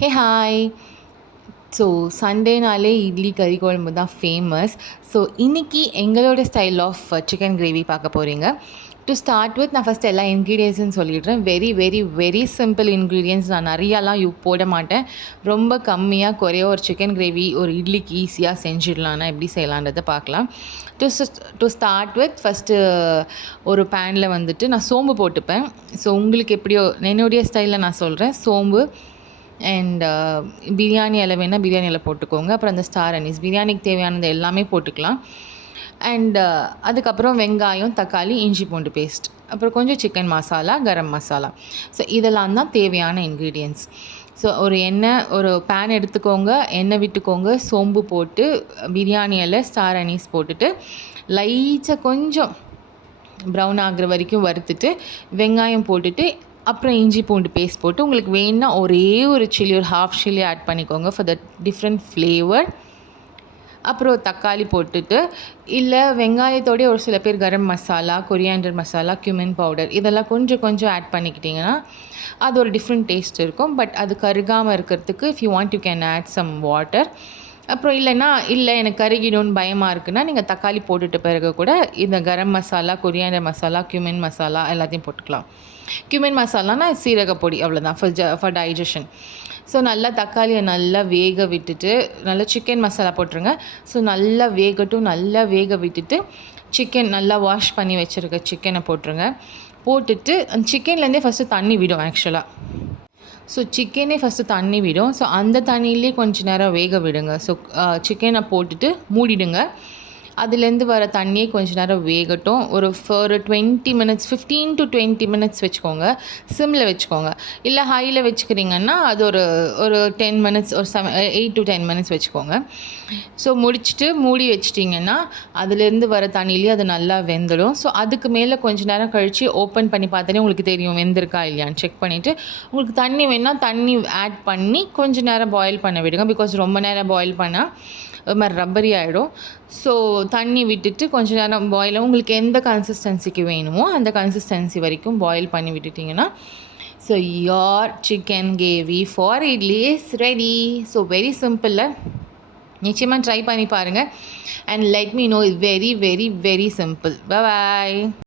Hey hi. So சண்டேனாலே idli கறி குழம்பு தான் ஃபேமஸ். ஸோ இன்றைக்கி எங்களோட ஸ்டைல் ஆஃப் சிக்கன் கிரேவி பார்க்க போகிறீங்க. டு ஸ்டார்ட் வித் நான் ஃபஸ்ட் எல்லா இன்க்ரீடியன்ஸும் சொல்லிடுறேன். Very very very simple ingredients. நான் நிறையாலாம் போட மாட்டேன். ரொம்ப கம்மியாக குறைய ஒரு சிக்கன் கிரேவி ஒரு இட்லிக்கு ஈஸியாக செஞ்சிடலான்னா எப்படி செய்யலான்றதை பார்க்கலாம். டு ஸ்டார்ட் வித் ஃபஸ்ட்டு ஒரு பேனில் வந்துட்டு நான் சோம்பு போட்டுப்பேன். ஸோ உங்களுக்கு எப்படியோ என்னுடைய ஸ்டைலில் நான் சொல்கிறேன். சோம்பு அண்ட் பிரியாணி இலை வேணால் பிரியாணி இலை போட்டுக்கோங்க. அப்புறம் அந்த ஸ்டார் அனீஸ் பிரியாணிக்கு தேவையானது எல்லாமே போட்டுக்கலாம். அண்ட் அதுக்கப்புறம் வெங்காயம், தக்காளி, இஞ்சி பூண்டு பேஸ்ட், அப்புறம் கொஞ்சம் சிக்கன் மசாலா, கரம் மசாலா. ஸோ இதெல்லாம் தான் தேவையான இன்க்ரீடியன்ட்ஸ். ஸோ ஒரு பேன் எடுத்துக்கோங்க, எண்ணெய் விட்டுக்கோங்க, சோம்பு போட்டு பிரியாணி இலை, ஸ்டார் அனீஸ் போட்டுட்டு லைட்டாக கொஞ்சம் ப்ரௌன் ஆகிற வரைக்கும் வறுத்துட்டு வெங்காயம் போட்டுட்டு அப்புறம் இஞ்சி பூண்டு பேஸ்ட் போட்டு உங்களுக்கு வேணுன்னா ஒரே ஒரு சில்லி, ஒரு ஹாஃப் சில்லி ஆட் பண்ணிக்கோங்க ஃபார் த டிஃப்ரெண்ட் ஃப்ளேவர். அப்புறம் தக்காளி போட்டுட்டு, இல்லை வெங்காயத்தோடய ஒரு சில பேர் garam masala, coriander masala, cumin powder இதெல்லாம் கொஞ்சம் கொஞ்சம் ஆட் பண்ணிக்கிட்டிங்கன்னா அது ஒரு டிஃப்ரெண்ட் டேஸ்ட் இருக்கும். பட் அது கருகாமல் இருக்கிறதுக்கு if you want you can add some water. அப்புறம் இல்லை எனக்கு கருகிடும்னு பயமாக இருக்குன்னா நீங்கள் தக்காளி போட்டுட்ட பிறகு கூட இந்த கரம் மசாலா, கொரியாண்டர் மசாலா, கியூமின் மசாலா எல்லாத்தையும் போட்டுக்கலாம். கியூமின் மசாலானா சீரகப்பொடி, அவ்வளோதான் ஃபார் டைஜஷன். ஸோ நல்லா தக்காளியை நல்லா வேக விட்டுட்டு நல்லா சிக்கன் மசாலா போட்டுருங்க. ஸோ நல்லா வேகட்டும். நல்லா வேக விட்டுட்டு சிக்கன் நல்லா வாஷ் பண்ணி வச்சுருக்க சிக்கனை போட்டுருங்க. போட்டுட்டு அந்த சிக்கன்லேருந்தே ஃபஸ்ட்டு தண்ணி விடும் ஆக்சுவலாக. ஸோ சிக்கனே ஃபஸ்ட்டு தண்ணி விடும். ஸோ அந்த தண்ணியிலே கொஞ்சம் நேரம் வேக விடுங்க. ஸோ சிக்கனை போட்டுட்டு மூடிடுங்க. அதுலேருந்து வர தண்ணியே கொஞ்சம் நேரம் வேகட்டும். ஒரு 20 மினிட்ஸ், 15 to 20 மினிட்ஸ் வச்சுக்கோங்க. சிம்மில் வச்சுக்கோங்க. இல்லை ஹையில் வச்சுக்கிறீங்கன்னா அது ஒரு 10 மினிட்ஸ், ஒரு 8 to 10 மினிட்ஸ் வச்சுக்கோங்க. ஸோ முடிச்சுட்டு மூடி வச்சிட்டிங்கன்னா அதுலேருந்து வர தண்ணியிலே அது நல்லா வெந்துடும். ஸோ அதுக்கு மேலே கொஞ்சம் நேரம் கழித்து ஓப்பன் பண்ணி பார்த்தாலே உங்களுக்கு தெரியும் வெந்திருக்கா இல்லையான்னு செக் பண்ணிவிட்டு உங்களுக்கு தண்ணி வேணால் தண்ணி ஆட் பண்ணி கொஞ்சம் நேரம் பாயில் பண்ண விடுங்க. பிகாஸ் ரொம்ப நேரம் பாயில் பண்ணால் ஒரு மாதிரி ரப்பரி ஆகிடும். ஸோ தண்ணி விட்டுட்டு கொஞ்சம் நேரம் பாயில் உங்களுக்கு எந்த கன்சிஸ்டன்சிக்கு வேணுமோ அந்த கன்சிஸ்டன்சி வரைக்கும் பாயில் பண்ணி விட்டுட்டிங்கன்னா so your chicken gravy for idli is ready. So very சிம்பிளில் நிச்சயமாக ட்ரை பண்ணி பாருங்கள். And let me know, is very very very simple. Bye bye.